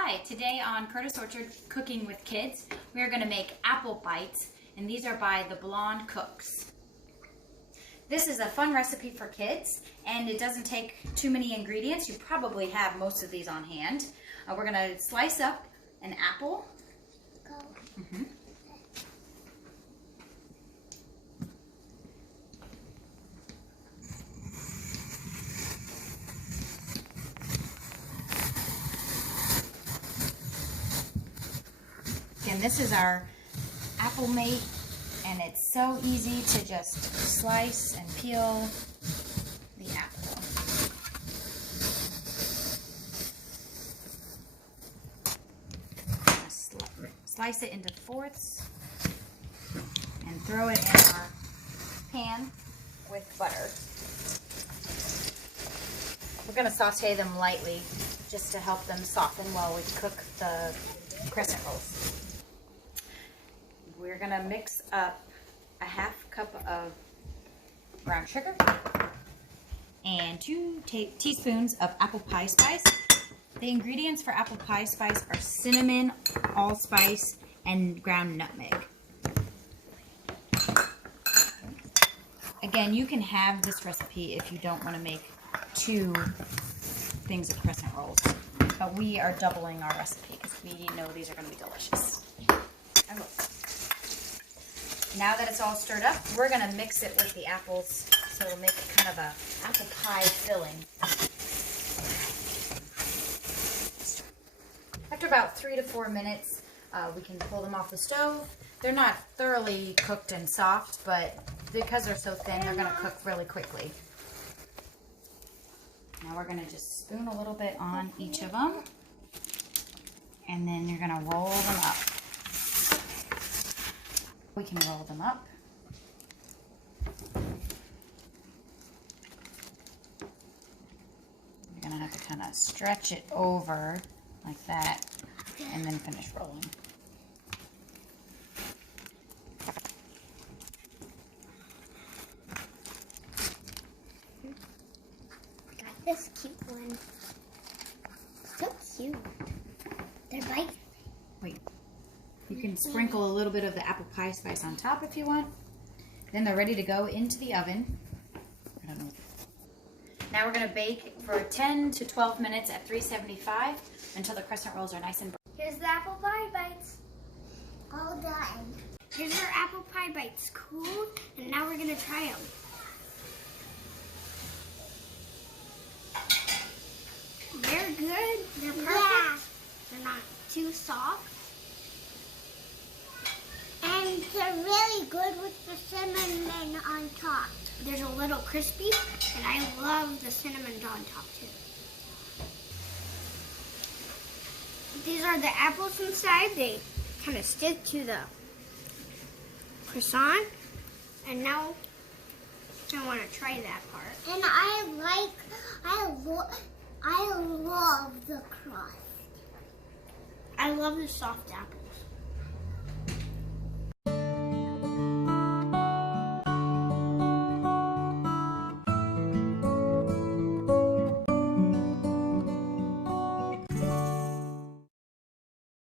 Hi, today on Curtis Orchard Cooking with Kids, we are going to make apple bites, and these are by the Blonde Cooks. This is a fun recipe for kids, and it doesn't take too many ingredients. You probably have most of these on hand. We're going to slice up an apple. And this is our apple mate, and it's so easy to just slice and peel the apple. Slice it into fourths and throw it in our pan with butter. We're going to saute them lightly just to help them soften while we cook the crescent rolls. We're going to mix up a half cup of brown sugar and 2 teaspoons of apple pie spice. The ingredients for apple pie spice are cinnamon, allspice, and ground nutmeg. Again, you can have this recipe if you don't want to make 2 things of crescent rolls, but we are doubling our recipe because we know these are going to be delicious. Now that it's all stirred up, we're going to mix it with the apples so it'll make it kind of a apple pie filling. After about 3 to 4 minutes, we can pull them off the stove. They're not thoroughly cooked and soft, but because they're so thin, they're going to cook really quickly. Now we're going to just spoon a little bit on each of them, and then you're going to roll them up. We can roll them up. You're going to have to kind of stretch it over like that and then finish rolling. Got this cute one. So cute. They're biting. Wait. You can sprinkle a little bit of the apple pie spice on top if you want. Then they're ready to go into the oven. Now we're going to bake for 10 to 12 minutes at 375 until the crescent rolls are nice and brown. Here's the apple pie bites. All done. Here's our apple pie bites. Cool. And now we're going to try them. They're good. They're perfect. Yeah. They're not too soft. And they're really good with the cinnamon on top. There's a little crispy, and I love the cinnamon on top too. These are the apples inside. They kind of stick to the croissant. And now I want to try that part. And I love the crust. I love the soft apples.